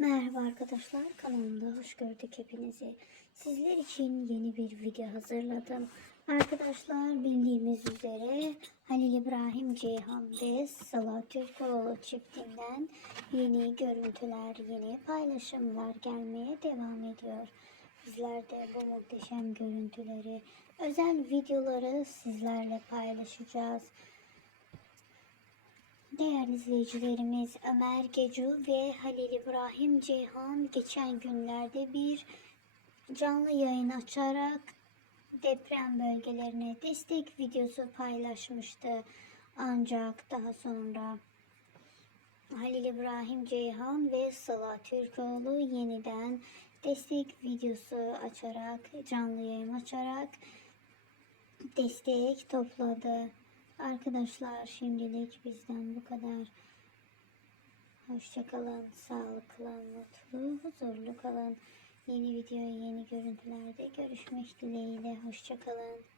Merhaba arkadaşlar kanalımda hoş gördük hepinizi. Sizler için yeni bir video hazırladım. Arkadaşlar bildiğimiz üzere Halil İbrahim Ceyhan ve Sıla Türkoğlu çiftinden yeni görüntüler, yeni paylaşımlar gelmeye devam ediyor. Bizler de bu muhteşem görüntüleri, özel videoları sizlerle paylaşacağız. Değerli izleyicilerimiz Ömer Gecu ve Halil İbrahim Ceyhan geçen günlerde bir canlı yayın açarak deprem bölgelerine destek videosu paylaşmıştı. Ancak daha sonra Halil İbrahim Ceyhan ve Sıla Türkoğlu yeniden destek videosu açarak, canlı yayın açarak destek topladı. Arkadaşlar şimdilik bizden bu kadar. Hoşçakalın, sağlıklı, mutlu, huzurlu kalın. Yeni video, yeni görüntülerde görüşmek dileğiyle. Hoşçakalın.